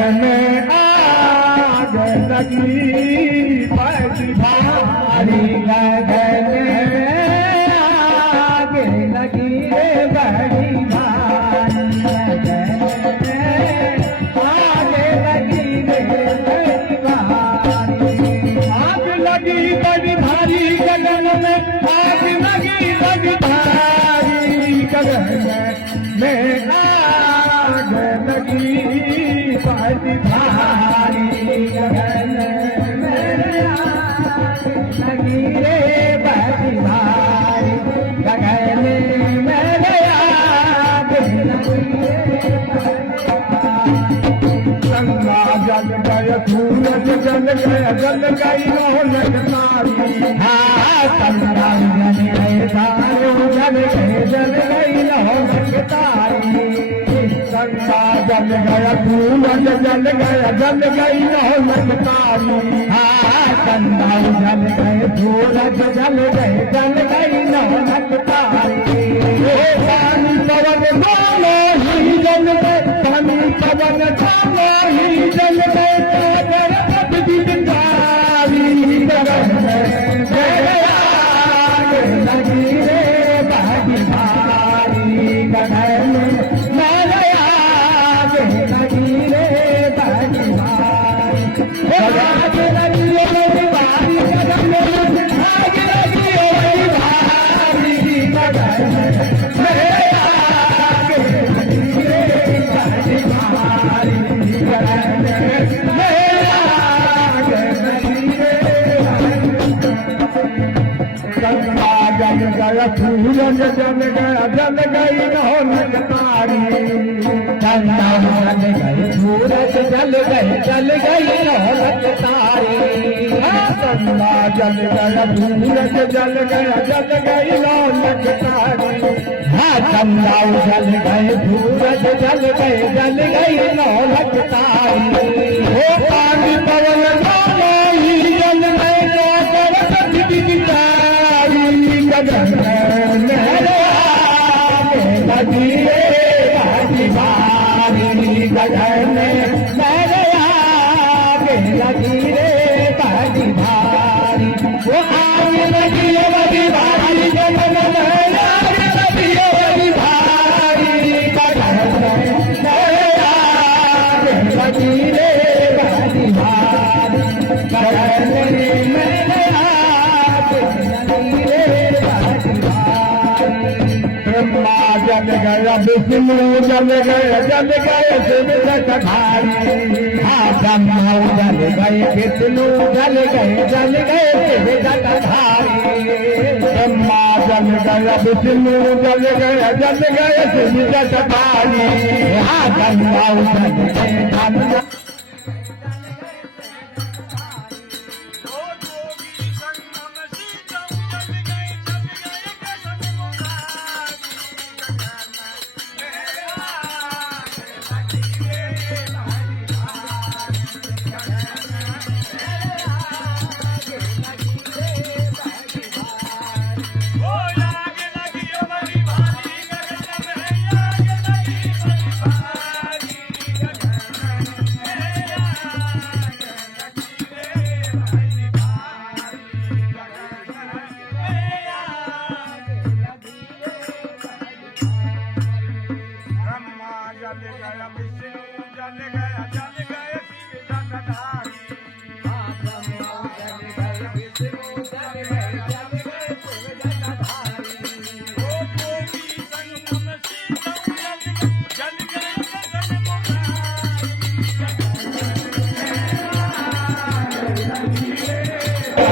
में आग लगी बड़ी भारी गगन में आग लगी रे बड़ी भारी गगन में आग लगी रे बड़ी भारी आग लगी बड़ी भारी गगन में आग लगी बड़ी भारी गगन में आग लगी बड़ी भारी गगन में आग लगी रे बड़ी भारी गगन में आग लगी रे गंगा जल गए सूरज जल गए जल गई रौनक तारी गंगा जल गए सारो जल गए जल गई रौनक तारी गंगा जल गया सूरज जल गया जल गई रौनक तारी गंगा जल गए सूरज जल गए जल गई रौनक तारी पानी पवन दोनों ही जल गए पानी पवन दोनों ही जल गए सागर पद तारी गगन में आग लगी रे बड़ी भारी गगन में आग लगी रे बड़ी भारी आग लगी रे बड़ी भारी गगन में आग लगी रे भारी गगन में आग लगी रे बड़ी भारी गगन में आग लगी रे गंगा जल गया सूरज जल गया जल गई रौनक तारी गंगा जल गए सूरज जल गए जल गई रौनक तारी गंगा जल गया सूरज जल गया जल गई रौनक तारी गंगा जल गए सूरज जल गए जल गई रौनक तारी हो पानी पवन दोनों ही जल गए गगन में आग लगी रे बड़ी भारी गगन में आग लगी रे बड़ी भारी वो आग लगी रे बड़ी भारी गगन में आग लगी रे बड़ी भारी गगन में आग लगी रे बड़ी भारी गगन में आग लगी रे ब्रह्मा जल गया विष्णु जल गए शिव जटाधारी ब्रह्मा जल गए विष्णु जल गए शिव जटाधारी ब्रह्मा जल गया विष्णु जल गए शिव जटाधारी ब्रह्मा जल गए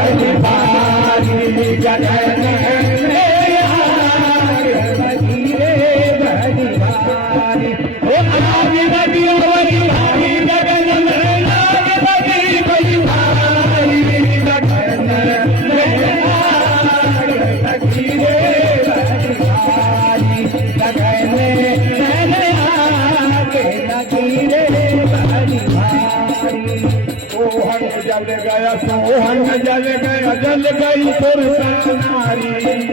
भारी गगन में आग लगी रे बड़ी भारी ओ आग लगी बड़ी भारी गगन में आग लगी बड़ी भारी गगन में आग लगी रे बड़ी भारी गगन में आग लगी रे बड़ी भारी सोहन जल गया सोहन जल गया जल गई पुरुष नारी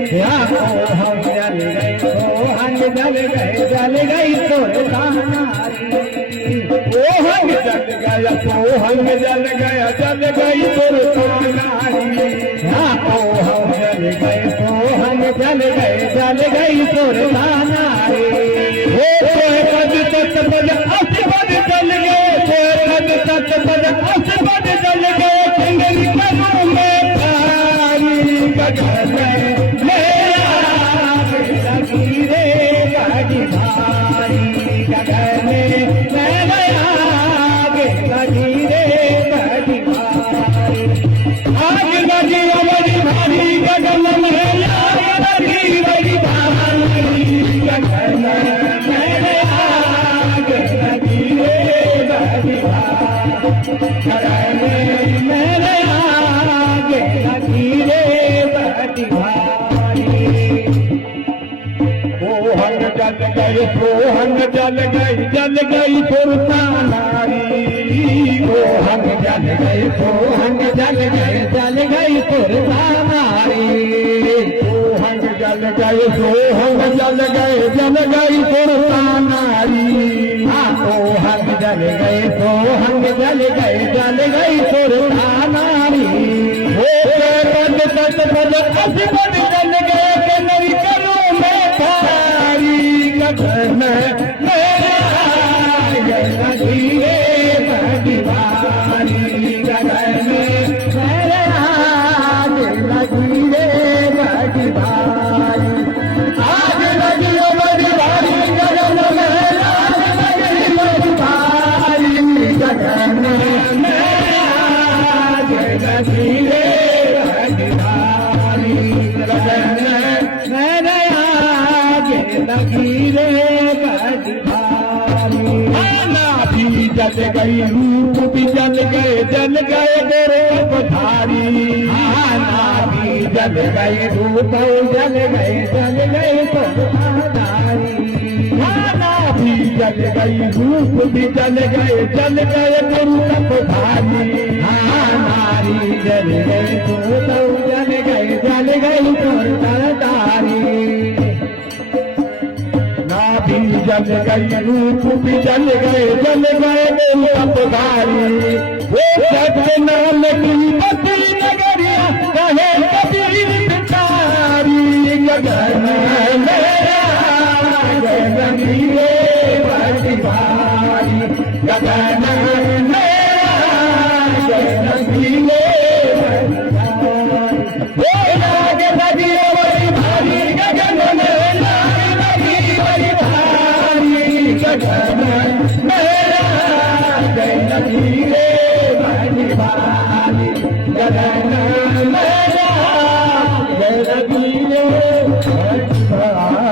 सोहन जल गए सोहन जल गए जल गई पुरुष नारी सोहंग जल गया सोहंग जल गया जल गई सुरतानारी सोहंग जल गए सोहंग जल गए जल गई सुरतानारी पद तक पद असपद जल गए पद तक पद असपद जल गए चिंगरी करूं में तारी गगन मेरा लगी रे गाड़ी भारी गगन मेरा लगी रे गाड़ी भारी आग लगी बड़ी भारी गगन मेरा लगी बड़ी भारी गगन मेरे आगे लगी रे बड़ी भारी सोहंग जल गई सुरतानारी सोहंग जल गए सोहंग जल गए जल गई सुरतानारी सोहंग जल गए सोहंग जल गए जल गई सुरतानारी सोहंग जल गए सोहंग जल गए जल गई सुरतानारी पद तक पद असपद जल गए के नई करूं मैं तारी गगन मेरा लगी रे बड़ी भारी गगन मेरा लगी रे बड़ी भारी आज लगी बड़ी भारी गगन मेरा लगी बड़ी भारी गगन मेरा लगी रे बड़ी भारी गगन मेरा लगी रे बड़ी भारी भी जल गई रूप भी जल गए मेरे पधारी भी जल गई रूप जल गए पधारी भी जल गई रूप भी जल गए गुरु पधारी नारी जल गई रूप जल गई पधारी भी जल गई रूप भी जल गए पधारी वो सत्य नाम की पति नगरिया कहे कबीर बिचारी गगन मेरा लगी रे बड़ी भारी गगन मेरा लगी रे लगी बड़ी भारी गगन मेरा गगन मेरा लगी रे बड़ी भारी गगन मेरा लगी रे बड़ी भारी।